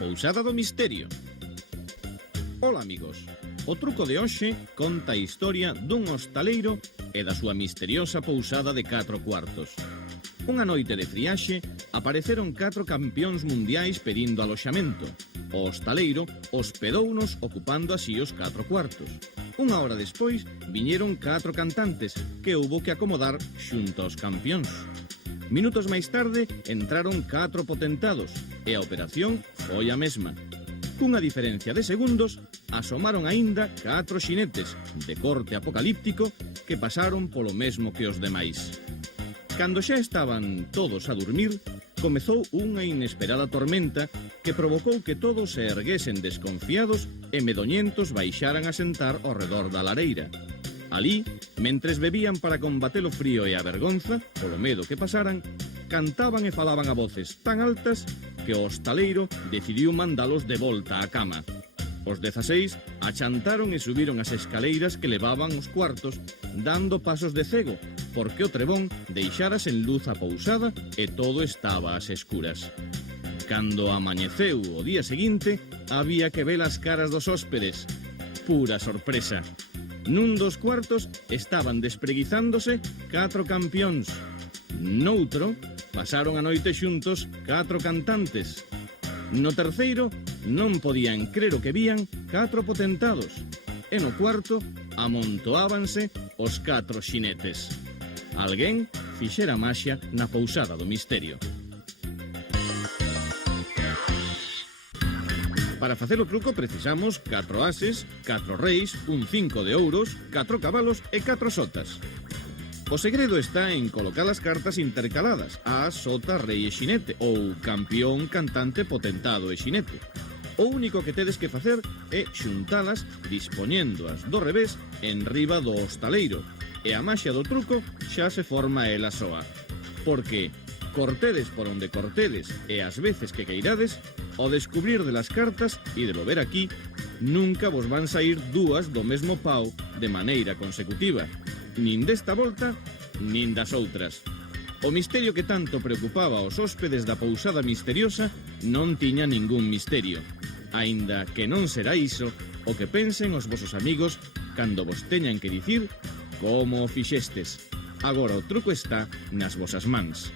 pousada do misterio. Ola, amigos. O truco de hoxe conta a historia dun hostaleiro e da súa misteriosa pousada de 4 cuartos. Unha noite de friaxe apareceron 4 campións mundiais pedindo aloxamento. O hostaleiro hospedounos ocupando así os 4 cuartos. Unha hora despois viñeron 4 cantantes que houbo que acomodar xunto aos campións. Minutos máis tarde entraron 4 potentados e a operación foi a mesma. Cunha diferencia de segundos, asomaron aínda 4 xinetes de corte apocalíptico que pasaron polo mesmo que os demais. Cando xa estaban todos a dormir, comezou unha inesperada tormenta que provocou que todos se erguesen desconfiados e medoñentos baixaran a sentar ao redor da lareira. Alí, mentres bebían para combater o frío e a vergonza, polo medo que pasaran, cantaban e falaban a voces tan altas que o hostaleiro decidiu mandalos de volta á cama. Os 16 achantaron e subiron as escaleiras que levaban os cuartos, dando pasos de cego, porque o trebón deixara sen luz a pousada e todo estaba ás escuras. Cando amañeceu o día seguinte, había que ver as caras dos hóspedes. Pura sorpresa. Nun dos cuartos estaban despreguizándose 4 campións. Noutro, pasaron a noite xuntos 4 cantantes. No terceiro, non podían crer o que vían 4 potentados. E no cuarto, amontoábanse os 4 xinetes. Alguén fixera maxia na pousada do misterio. Para facer o truco precisamos 4 ases, 4 reis, un 5 de ouros, 4 cabalos e 4 sotas. O segredo está en colocar as cartas intercaladas, as, sota, rei e xinete, ou campión, cantante, potentado e xinete. O único que tedes que facer é xuntalas dispoñéndoas do revés en riba do hostaleiro, e a maxia do truco xa se forma ela soa. Porque, cortedes por onde cortedes e as veces que queirades, ao descubrir de las cartas e de lo ver aquí, nunca vos van sair dúas do mesmo pau de maneira consecutiva, nin desta volta, nin das outras. O misterio que tanto preocupaba aos hóspedes da pousada misteriosa non tiña ningún misterio, aínda que non será iso o que pensen os vosos amigos cando vos teñan que dicir como o fixestes. Agora o truco está nas vosas mans.